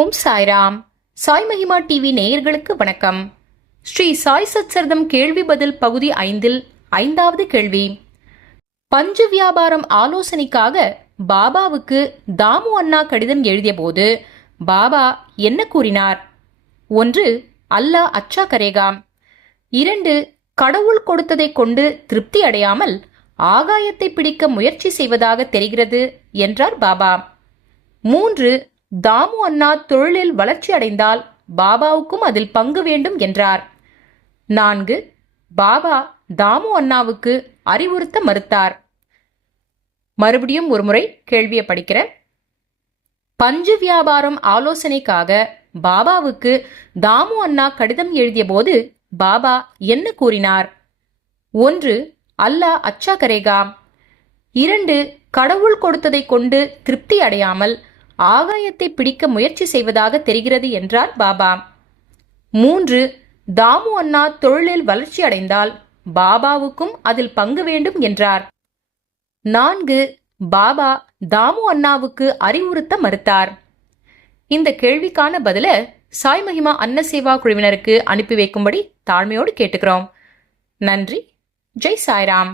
ஓம் சாய்ராம். சாய் மகிமா டிவி நேயர்களுக்கு வணக்கம். ஸ்ரீ சாய் சத்சர்தம் கேள்வி பதில் பகுதி ஐந்தில் ஐந்தாவது கேள்வி. பஞ்சு வியாபாரம் ஆலோசனைக்காக பாபாவுக்கு தாமு அண்ணா கடிதம் எழுதியபோது பாபா என்ன கூறினார்? ஒன்று அல்லாஹ் அச்சா கரேகாம் இரண்டு கடவுள் கொடுத்ததை கொண்டு திருப்தி அடையாமல் ஆகாயத்தை பிடிக்க முயற்சி செய்வதாக தெரிகிறது என்றார் பாபா. மூன்று தாமு அண்ணா தொழிலில் வளர்ச்சி அடைந்தால் பாபாவுக்கும் அதில் பங்கு வேண்டும் என்றார். நான்கு பாபா தாமு அண்ணாவுக்கு அறிவுறுத்த மறுத்தார். மறுபடியும் ஒருமுறை கேள்வியை படிக்கிறேன். பஞ்சு வியாபாரம் ஆலோசனைக்காக பாபாவுக்கு தாமு அண்ணா கடிதம் எழுதியபோது பாபா என்ன கூறினார்? ஒன்று அல்லாஹ் அச்சா கரேகா இரண்டு கடவுள் கொடுத்ததை கொண்டு திருப்தி அடையாமல் ஆகாயத்தை பிடிக்க முயற்சி செய்வதாக தெரிகிறது என்றார் பாபா. மூன்று தாமு அண்ணா தொழிலில் வளர்ச்சி அடைந்தால் பாபாவுக்கும் அதில் பங்கு வேண்டும் என்றார். நான்கு பாபா தாமு அண்ணாவுக்கு அறிவுறுத்த மறுத்தார். இந்த கேள்விக்கான பதில சாய் மகிமா அன்ன சேவா குழுவினருக்கு அனுப்பி வைக்கும்படி தாழ்மையோடு கேட்டுக்கிறோம். நன்றி. ஜெய் சாய்ராம்.